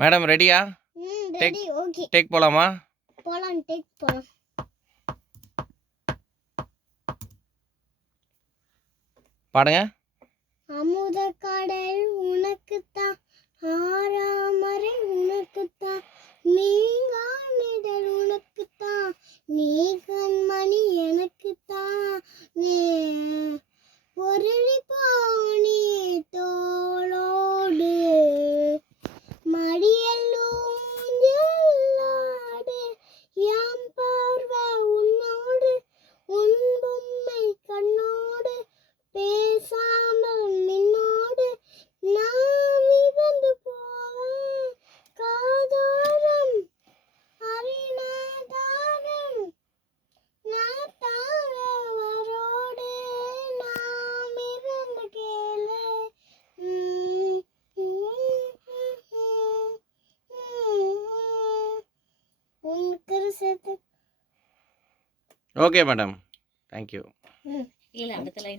Madam ரெடியா? Ready. Okay, take போலாமா? போலாம். டேக் போலாம். பாடுங்க. அமுத கடல் உனக்குத்தான், ஆறாமரை உனக்குத்தான், நீங்கானிடல் உனக்குத்தான், நீ கண்மணி எனக்குத்தான், ஒரு போனி தோளோடு மடியெல்லும் எல்லாடு, யாம் பார்வை உன்னோடு, உன் பொம்மை கண்ணோடு, பேசாமல் நின்னோடு, நாம் மிதந்து போவேன் காதோரம் அரிநாதாரம், நாத்தாரவரோடு நாம் இருந்து கேளு. உன் கருசத்து. Okay madam, thank you. இல்ல அடுத்த லைன்